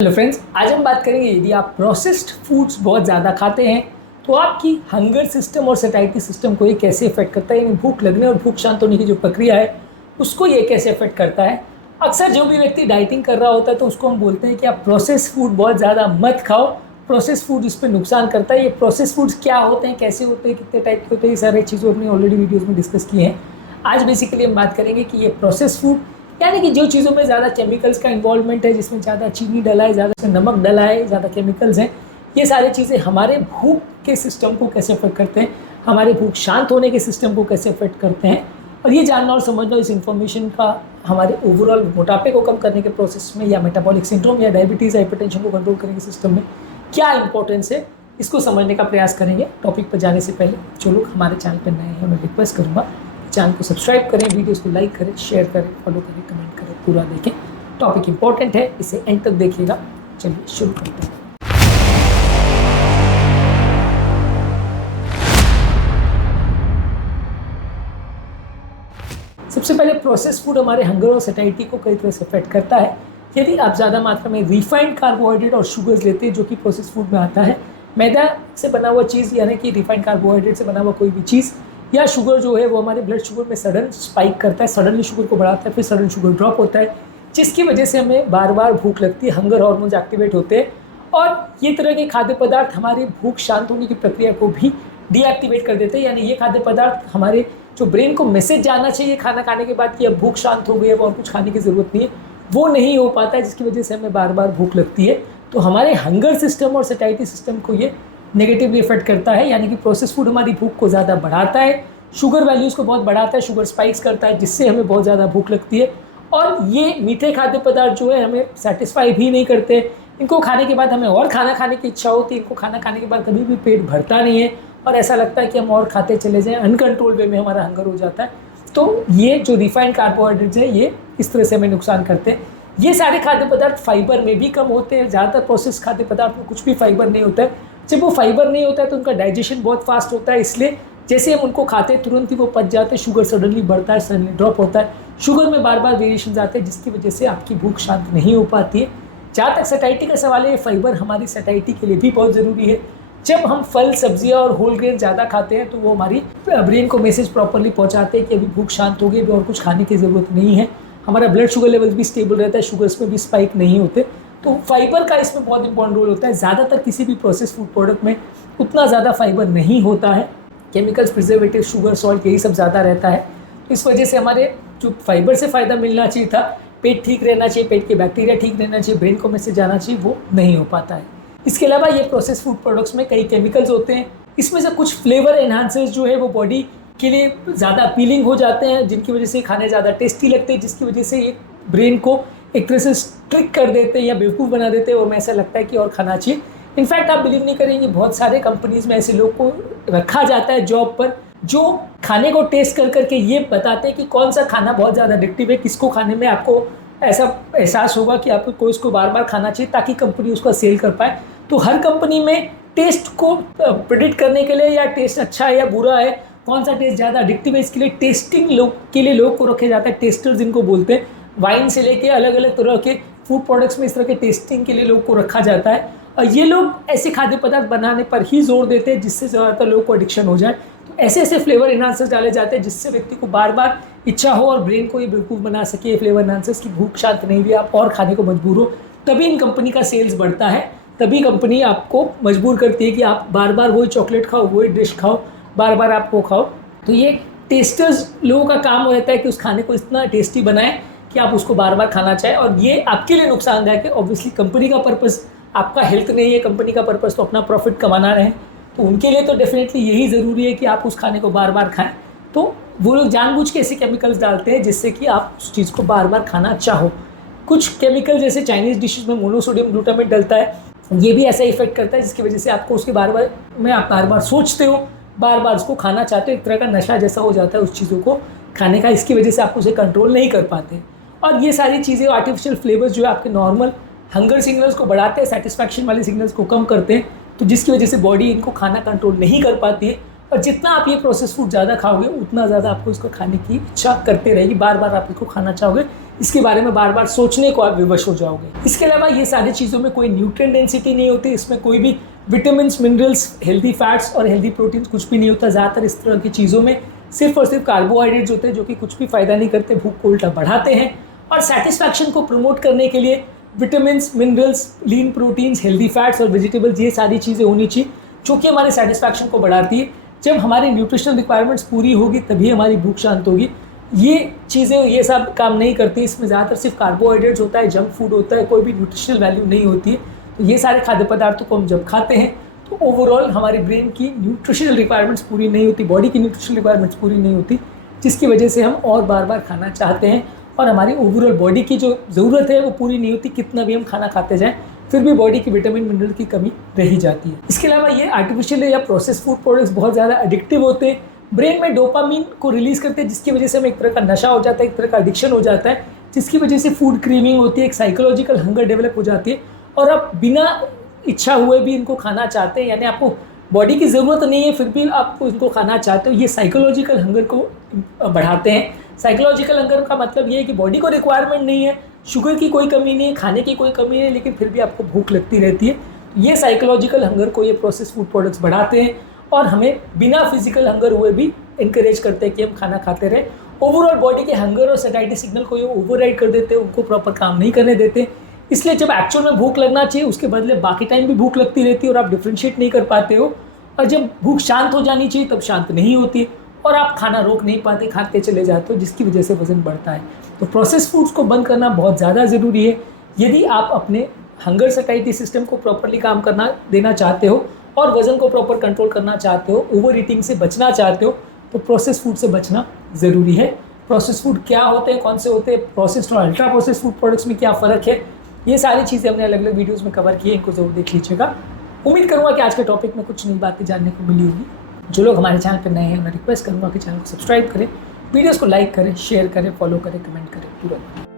Hello friends, आज हम बात करेंगे यदि आप प्रोसेस्ड फूड्स बहुत ज़्यादा खाते हैं तो आपकी हंगर सिस्टम और सैटिस्फैक्शन सिस्टम को ये कैसे इफेक्ट करता है। यानी भूख लगने और भूख शांत होने की जो प्रक्रिया है उसको ये कैसे इफेक्ट करता है। अक्सर जो भी व्यक्ति डाइटिंग कर रहा होता है तो उसको हम बोलते हैं कि आप प्रोसेस्ड फूड बहुत ज़्यादा मत खाओ, प्रोसेस्ड फूड इस पर नुकसान करता है। ये प्रोसेस्ड फूड्स क्या होते हैं, कैसे होते हैं, कितने टाइप के होते हैं, ये सारी चीज़ें हमने ऑलरेडी वीडियोज़ में डिस्कस किए हैं। आज बेसिकली हम बात करेंगे कि ये प्रोसेस्ड फूड यानी कि जो चीज़ों में ज़्यादा केमिकल्स का इन्वॉल्वमेंट है, जिसमें ज़्यादा चीनी डला है, ज़्यादा नमक डला है, ज़्यादा केमिकल्स हैं, ये सारी चीज़ें हमारे भूख के सिस्टम को कैसे अफेक्ट करते हैं, हमारे भूख शांत होने के सिस्टम को कैसे अफेक्ट करते हैं। और ये जानना और समझना, इस इन्फॉर्मेशन का हमारे ओवरऑल मोटापे को कम करने के प्रोसेस में या मेटाबॉलिक सिंड्रोम या डायबिटीज़ हाइपरटेंशन को कंट्रोल करने के सिस्टम में क्या इंपॉर्टेंस है, इसको समझने का प्रयास करेंगे। टॉपिक पर जाने से पहले जो लोग हमारे चैनल पर नए हैं मैं रिक्वेस्ट करूँगा चैनल को सब्सक्राइब करें, वीडियोस को लाइक करें, शेयर करें, फॉलो करें, कमेंट करें, पूरा देखें। टॉपिक इंपॉर्टेंट है, इसे एंड तक देखिएगा। चलिए शुरू करते हैं। सबसे पहले प्रोसेस फूड हमारे हंगर और सैटिस्फैक्शन को कई तरह से अफेक्ट करता है। यदि आप ज़्यादा मात्रा में रिफाइंड कार्बोहाइड्रेट और शुगर्स लेते हैं, जो कि प्रोसेस फूड में आता है, मैदा से बना हुआ चीज़ यानी कि रिफाइंड कार्बोहाइड्रेट से बना हुआ कोई भी चीज़ या शुगर जो है वो हमारे ब्लड शुगर में सडन स्पाइक करता है, सडनली शुगर को बढ़ाता है, फिर सडन शुगर ड्रॉप होता है, जिसकी वजह से हमें बार बार भूख लगती है, हंगर हार्मोन्स एक्टिवेट होते हैं और ये तरह के खाद्य पदार्थ हमारी भूख शांत होने की प्रक्रिया को भी डीएक्टिवेट कर देते हैं। यानी ये खाद्य पदार्थ हमारे जो ब्रेन को मैसेज जाना चाहिए खाना खाने के बाद कि अब भूख शांत हो गई है, और कुछ खाने की ज़रूरत नहीं है, वो नहीं हो पाता है, जिसकी वजह से हमें बार बार भूख लगती है। तो हमारे हंगर सिस्टम और सैटिस्फैक्शन सिस्टम को ये नेगेटिवली इफेक्ट करता है। यानी कि प्रोसेस फूड हमारी भूख को ज़्यादा बढ़ाता है, शुगर वैल्यूज़ को बहुत बढ़ाता है, शुगर स्पाइक्स करता है, जिससे हमें बहुत ज़्यादा भूख लगती है। और ये मीठे खाद्य पदार्थ जो है हमें सेटिस्फाई भी नहीं करते। इनको खाने के बाद हमें और खाना खाने की इच्छा होती है। इनको खाना खाने के बाद कभी भी पेट भरता नहीं है और ऐसा लगता है कि हम और खाते चले जाएं, अनकंट्रोल वे में हमारा हंगर हो जाता है। तो ये जो रिफाइंड कार्बोहाइड्रेट्स है ये इस तरह से हमें नुकसान करते हैं। ये सारे खाद्य पदार्थ फाइबर में भी कम होते हैं। ज़्यादातर प्रोसेस खाद्य पदार्थ में कुछ भी फाइबर नहीं होता है। जब वो फाइबर नहीं होता है तो उनका डाइजेशन बहुत फास्ट होता है, इसलिए जैसे हम उनको खाते हैं तुरंत ही वो पच जाते हैं, शुगर सडनली बढ़ता है, सडनली ड्रॉप होता है, शुगर में बार बार वेरिएशन आते हैं, जिसकी वजह से आपकी भूख शांत नहीं हो पाती है। जहाँ तक सैटिस्फैक्शन का सवाल है, फाइबर हमारी सैटिस्फैक्शन के लिए भी बहुत ज़रूरी है। जब हम फल, सब्जियां और होल ग्रेन ज़्यादा खाते हैं तो वो हमारी ब्रेन को मैसेज प्रॉपरली पहुँचाते हैं कि अभी भूख शांत हो गई, अभी और कुछ खाने की ज़रूरत नहीं है। हमारा ब्लड शुगर लेवल भी स्टेबल रहता है, शुगर्स में भी स्पाइक नहीं होते। तो फाइबर का इसमें बहुत इंपॉर्टेंट रोल होता है। ज़्यादातर किसी भी प्रोसेस फूड प्रोडक्ट में उतना ज़्यादा फाइबर नहीं होता है। केमिकल्स, प्रिजर्वेटिव, शुगर, सॉल्ट, यही सब ज़्यादा रहता है। तो इस वजह से हमारे जो फाइबर से फ़ायदा मिलना चाहिए था, पेट ठीक रहना चाहिए, पेट के बैक्टीरिया ठीक रहना चाहिए, ब्रेन को मैसेज जाना चाहिए, वो नहीं हो पाता है। इसके अलावा ये प्रोसेस फूड प्रोडक्ट्स में कई केमिकल्स होते हैं। इसमें से कुछ फ्लेवर एनहांसर्स जो है वो बॉडी के लिए ज़्यादा अपीलिंग हो जाते हैं, जिनकी वजह से खाने ज़्यादा टेस्टी लगते हैं, जिसकी वजह से ये ब्रेन को एक तरह से ट्रिक कर देते हैं या बेवकूफ़ बना देते हैं और में ऐसा लगता है कि और खाना चाहिए। इनफैक्ट आप बिलीव नहीं करेंगे, बहुत सारे कंपनीज़ में ऐसे लोग को रखा जाता है जॉब पर जो खाने को टेस्ट कर करके ये बताते हैं कि कौन सा खाना बहुत ज़्यादा एडिक्टिव है, किसको खाने में आपको ऐसा एहसास होगा कि आपको इसको बार बार खाना चाहिए, ताकि कंपनी उसका सेल कर पाए। तो हर कंपनी में टेस्ट को प्रेडिक्ट करने के लिए या टेस्ट अच्छा है या बुरा है, कौन सा टेस्ट ज़्यादा एडिक्टिव है, इसके लिए टेस्टिंग के लिए लोग को रखे जाता है, टेस्टर्स इनको बोलते हैं। वाइन से लेके अलग अलग तरह के फूड प्रोडक्ट्स में इस तरह के टेस्टिंग के लिए लोग को रखा जाता है। और ये लोग ऐसे खाद्य पदार्थ बनाने पर ही जोर देते हैं जिससे ज़्यादातर लोगों को एडिक्शन हो जाए। तो ऐसे ऐसे फ्लेवर एनहांसर्स डाले जाते हैं जिससे व्यक्ति को बार बार इच्छा हो और ब्रेन को ये बेवकूफ़ बना सके फ्लेवर एनहांसर्स की भूख शांत नहीं हुई, आप और खाने को मजबूर हो। तभी इन कंपनी का सेल्स बढ़ता है, तभी कंपनी आपको मजबूर करती है कि आप बार बार वही चॉकलेट खाओ, वही डिश खाओ, बार बार आप वो खाओ। तो ये टेस्टर्स लोगों का काम हो जाता है कि उस खाने को इतना टेस्टी बनाएं कि आप उसको बार बार खाना चाहें, और ये आपके लिए नुकसानदायक है। ऑब्वियसली कंपनी का पर्पस आपका हेल्थ नहीं है, कंपनी का पर्पस तो अपना प्रॉफिट कमाना रहे, तो उनके लिए तो डेफिनेटली यही ज़रूरी है कि आप उस खाने को बार बार खाएं। तो वो लोग जानबूझ के ऐसे केमिकल्स डालते हैं जिससे कि आप उस चीज़ को बार बार खाना चाहो। कुछ केमिकल जैसे चाइनीज़ डिशेज में मोनोसोडियम ग्लूटामेट डलता है, ये भी ऐसा इफेक्ट करता है जिसकी वजह से आपको उसके बार बार सोचते हो, बार बार उसको खाना चाहते हो, एक तरह का नशा जैसा हो जाता है उस चीज़ों को खाने का। इसकी वजह से आप उसे कंट्रोल नहीं कर पाते। और ये सारी चीज़ें, आर्टिफिशियल फ्लेवर्स जो है आपके नॉर्मल हंगर सिग्नल्स को बढ़ाते हैं, सेटिस्फैक्शन वाले सिग्नल्स को कम करते हैं, तो जिसकी वजह से बॉडी इनको खाना कंट्रोल नहीं कर पाती है और जितना आप ये प्रोसेस फूड ज़्यादा खाओगे उतना ज़्यादा आपको इसको खाने की इच्छा करते रहेगी, बार बार आप इसको खाना चाहोगे, इसके बारे में बार बार सोचने को आप विवश हो जाओगे। इसके अलावा ये सारी चीज़ों में कोई न्यूट्रिएंट डेंसिटी नहीं होती, इसमें कोई भी विटामिन, मिनरल्स, हेल्दी फैट्स और हेल्दी प्रोटीन्स कुछ भी नहीं होता। ज़्यादातर इस तरह की चीज़ों में सिर्फ और सिर्फ कार्बोहाइड्रेट्स होते हैं जो कि कुछ भी फ़ायदा नहीं करते, भूख को उल्टा बढ़ाते हैं। और सेटिस्फैक्शन को प्रमोट करने के लिए विटामिन, मिनरल्स, लीन प्रोटीन्स, हेल्दी फैट्स और वेजिटेबल्स, ये सारी चीज़ें होनी चाहिए जो कि हमारे सेटिस्फैक्शन को बढ़ाती है। जब हमारी न्यूट्रिशनल रिक्वायरमेंट्स पूरी होगी तभी हमारी भूख शांत होगी। ये चीज़ें ये सब काम नहीं करती, इसमें ज़्यादातर सिर्फ कार्बोहाइड्रेट्स होता है, जंक फूड होता है, कोई भी न्यूट्रिशनल वैल्यू नहीं होती है। तो ये सारे खाद्य पदार्थों को हम जब खाते हैं तो ओवरऑल हमारे ब्रेन की न्यूट्रिशनल रिक्वायरमेंट्स पूरी नहीं होती, बॉडी की न्यूट्रिशनल रिक्वायरमेंट्स पूरी नहीं होती, जिसकी वजह से हम और बार बार खाना चाहते हैं और हमारी ओवरऑल बॉडी की जो ज़रूरत है वो पूरी नहीं होती। कितना भी हम खाना खाते जाएँ फिर भी बॉडी की विटामिन मिनरल की कमी रह जाती है। इसके अलावा ये आर्टिफिशियल या प्रोसेस फूड प्रोडक्ट्स बहुत ज़्यादा एडिक्टिव होते हैं, ब्रेन में डोपामीन को रिलीज़ करते हैं, जिसकी वजह से हमें एक तरह का नशा हो जाता है, एक तरह का एडिक्शन हो जाता है, जिसकी वजह से फूड क्रेविंग होती है, एक साइकोलॉजिकल हंगर डेवलप हो जाती है और आप बिना इच्छा हुए भी इनको खाना चाहते हैं। यानी आपको बॉडी की ज़रूरत नहीं है फिर भी आपको इनको खाना चाहते हो। ये साइकोलॉजिकल हंगर को बढ़ाते हैं। साइकोलॉजिकल हंगर का मतलब ये है कि बॉडी को रिक्वायरमेंट नहीं है, शुगर की कोई कमी नहीं है, खाने की कोई कमी नहीं है, लेकिन फिर भी आपको भूख लगती रहती है। ये साइकोलॉजिकल हंगर को ये प्रोसेस फूड प्रोडक्ट्स बढ़ाते हैं और हमें बिना फिजिकल हंगर हुए भी इनकरेज करते हैं कि हम खाना खाते रहें। ओवरऑल बॉडी के हंगर और सैटिस्फैक्शन सिग्नल को ये ओवरराइड कर देते हैं, उनको प्रॉपर काम नहीं करने देते। इसलिए जब एक्चुअल में भूख लगना चाहिए उसके बदले बाकी टाइम भी भूख लगती रहती है और आप डिफ्रेंशिएट नहीं कर पाते हो। और जब भूख शांत हो जानी चाहिए तब शांत नहीं होती और आप खाना रोक नहीं पाते, खाते चले जाते हो, जिसकी वजह से वज़न बढ़ता है। तो प्रोसेस फूड्स को बंद करना बहुत ज़्यादा ज़रूरी है यदि आप अपने हंगर सैटिस्फैक्शन सिस्टम को प्रॉपरली काम करना देना चाहते हो और वज़न को प्रॉपर कंट्रोल करना चाहते हो, ओवर ईटिंग से बचना चाहते हो, तो प्रोसेस फूड से बचना ज़रूरी है। प्रोसेस फूड क्या होते हैं, कौन से होते हैं, प्रोसेस्ड और अल्ट्रा प्रोसेस फूड प्रोडक्ट्स में क्या फ़र्क है, ये सारी चीज़ें हमने अलग अलग वीडियोज़ में कवर की है, इनको ज़रूर देख लीजिएगा। उम्मीद करूँगा कि आज के टॉपिक में कुछ नई बातें जानने को मिली होगी। जो लोग हमारे चैनल पर नए हैं मैं रिक्वेस्ट करूँगा कि चैनल को सब्सक्राइब करें, वीडियोज़ को लाइक करें, शेयर करें, फॉलो करें, कमेंट करें तुरंत।